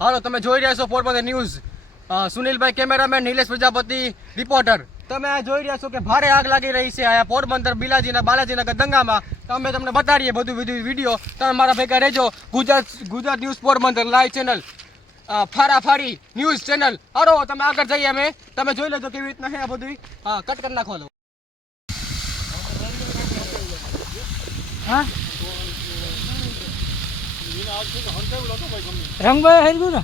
હાલો તમે જોઈ રહ્યા છો પોરબંદર ન્યૂઝ. સુનિલભાઈ કેમેરામેન, નિલેશ પ્રજાપતિ રિપોર્ટર. તમે આ જોઈ રહ્યા છો કે ભારે આગ લાગી રહી છે આ પોરબંદર બાલાજીનગર દંગામાં. અમે તમને બતાડીએ બધું વિડીયો. તમે મારા ભેગા રહેજો. Gujarat news Porbandar live channel, ફારાફાડી ન્યૂઝ ચેનલ. હારો તમે આગળ જઈએ અમે. તમે જોઈ લેજો કેવી રીતના છે આ બધું. હા, કટ કરી નાખો. હા રંગભાઈ હેરગું ને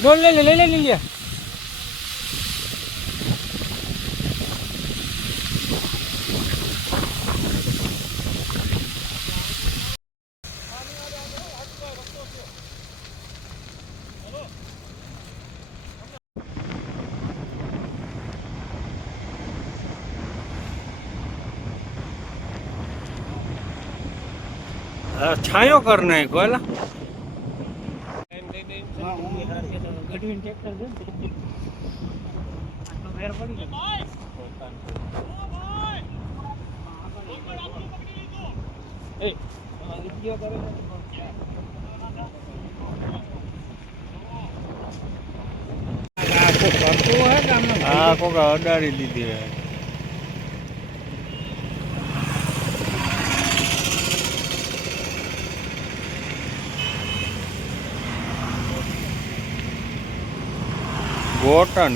ડોલ લઈ લે छायो करना है कोला को अडाड़ी दीदी है गोटन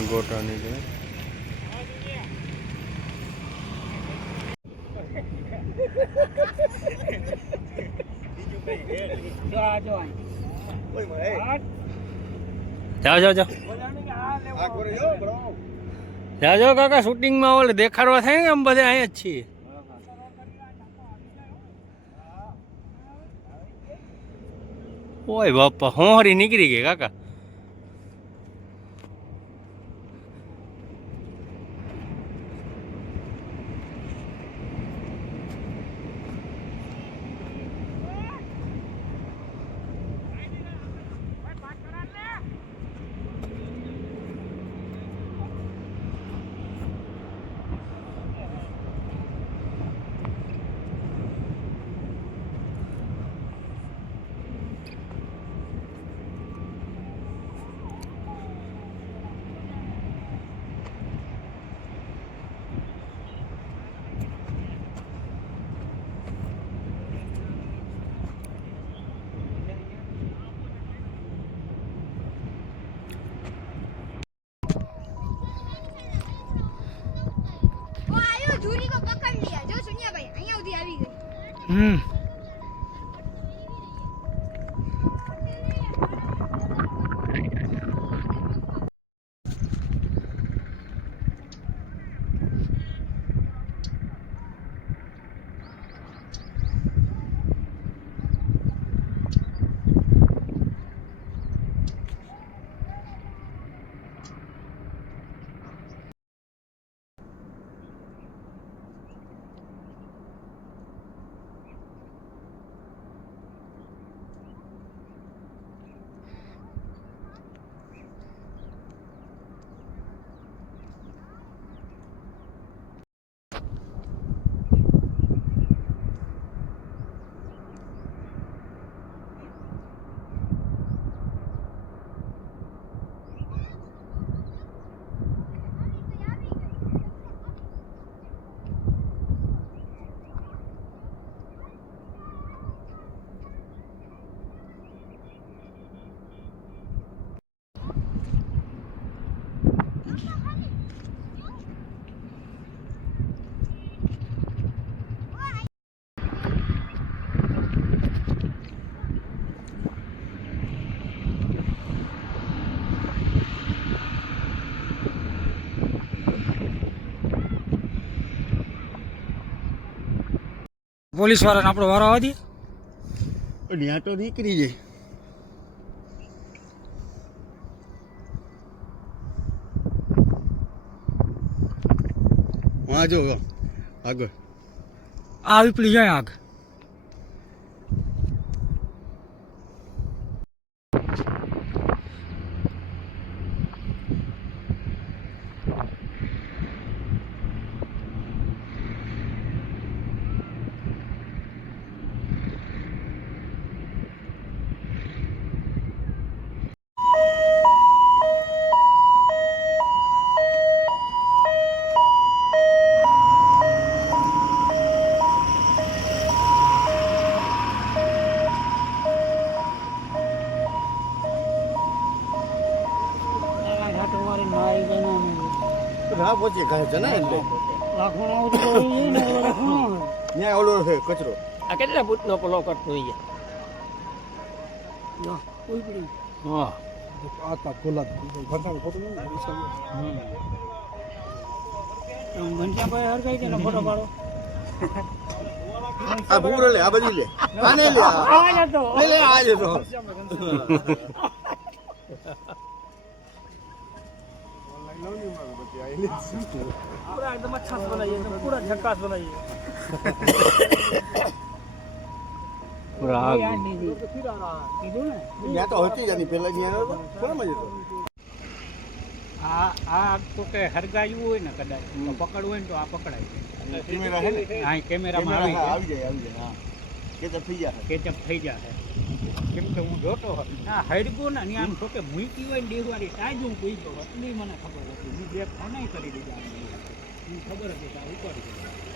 जाओ काका शूटिंग में ओले देखाड़वा थे हम बधे आए छी ओए बापा होहरी निकली गई काका झूली को पकड़ लिया जो सुनिया भाई અહીંયા ઉધી આવી ગઈ પોલીસ વાળાને આપણો વારો આવવા દે ત્યાં તો નીકળી જાય वहाँ जो आगे आ विपली जाए आग ઘા પહોંચી ઘા છે ને એટલે ત્યાં ઓલો છે કચરો આ કેટલા ફૂટનો પલો કરતો હોય હા ઘનશ્યામભાઈ હરખાઈ કે ફોટો પાડો આ ભૂરો લે આ બધી લે આને લે લે આ જતો પૂરા એકદમ અચ્છા બનાવીએ પૂરા ઝકાસ બનાવીએ પૂરા આગ ત્યાં તો હતી જ આની પહેલા ત્યાં કોનામાં જતો આ તો કે હરગાયું હોય ને કદાચ તો પકડવું હોય ને તો આ પકડાય કેમેરા હે ને હા કેમેરામાં આવી જાય આવી જાય હા કે તો થઈ જાય કેચઅપ થઈ જાય કેમ કે હું જોતો આ હરગું ને આમ તો કે મૂકી હોય ને દેવારી તાજ હું પૂછ્યો એટલી મને ખબર હતી હું બે ફોન કરી દીધા ખબર હતી ઉપાડી